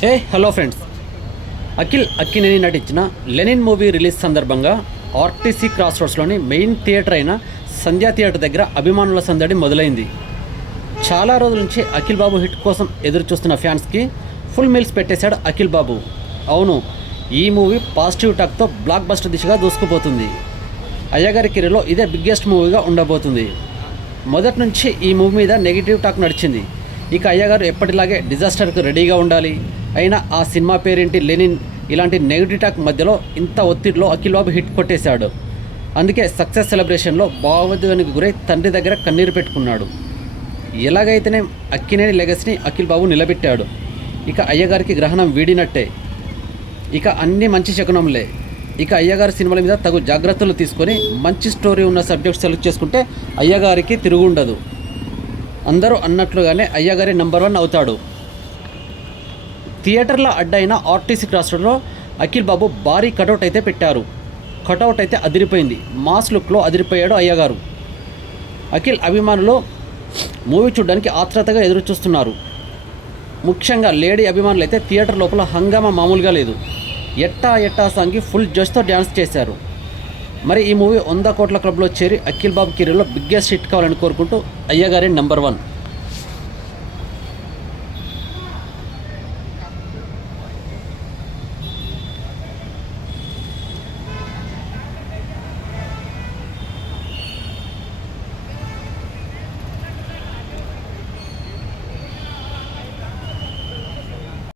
Hey hello friends, Akhil Akkineni నటించిన Lenin movie release సందర్భంగా RTC cross రోడ్స్లోని main theatre అయిన సంధ్యా theatre దగ్గర అభిమానుల సందడి మొదలైంది. చాలా రోజుల నుంచి అఖిల్ బాబు హిట్ కోసం ఎదురు చూస్తున్న ఫ్యాన్స్కి ఫుల్ మీల్స్ పెట్టేశాడు అఖిల్ బాబు. అవును, ఈ మూవీ పాజిటివ్ టాక్తో బ్లాక్ బస్టర్ దిశగా దూసుకుపోతుంది. అయ్యగారి కెరీర్లో ఇదే బిగ్గెస్ట్ మూవీగా ఉండబోతుంది. మొదటి నుంచి ఈ మూవీ మీద నెగిటివ్ టాక్ నడిచింది. ఇక అయ్యగారు ఎప్పటిలాగే డిజాస్టర్కు రెడీగా ఉండాలి, అయినా ఆ సినిమా పేరేంటి లెనిన్, ఇలాంటి నెగిటివ్ టాక్ మధ్యలో ఇంత ఒత్తిడిలో అఖిల్ బాబు హిట్ కొట్టేశాడు. అందుకే సక్సెస్ సెలబ్రేషన్లో భావోద్వేగానికి గురై తండ్రి దగ్గర కన్నీరు పెట్టుకున్నాడు. ఎలాగైతేనే అక్కినేని లెగసీని అఖిల్ బాబు నిలబెట్టాడు. ఇక అయ్యగారికి గ్రహణం వీడినట్టే. ఇక అన్ని మంచి శకునంలే. ఇక అయ్యగారి సినిమాల మీద తగు జాగ్రత్తలు తీసుకొని మంచి స్టోరీ ఉన్న సబ్జెక్ట్ సెలెక్ట్ చేసుకుంటే అయ్యగారికి తిరుగుండదు. అందరూ అన్నట్లుగానే అయ్యగారి నెంబర్ 1 అవుతాడు. థియేటర్ల అడ్డైన ఆర్టీసీ క్రాస్ రోడ్లో అఖిల్ బాబు భారీ కటౌట్ అయితే పెట్టారు. కటౌట్ అయితే అదిరిపోయింది. మాస్ లుక్లో అదిరిపోయాడు అయ్యగారు. అఖిల్ అభిమానులు మూవీ చూడడానికి ఆత్రుతగా ఎదురు చూస్తున్నారు. ముఖ్యంగా లేడీ అభిమానులు అయితే థియేటర్ లోపల హంగామా మామూలుగా లేదు. ఎట్టా సాంగ్కి ఫుల్ జోష్తో డ్యాన్స్ చేశారు. మరి ఈ మూవీ 100 కోట్ల క్లబ్లో చేరి అఖిల్ బాబు కెరీర్లో బిగ్గెస్ట్ హిట్ కావాలని కోరుకుంటూ అయ్యగారి నెంబర్ 1.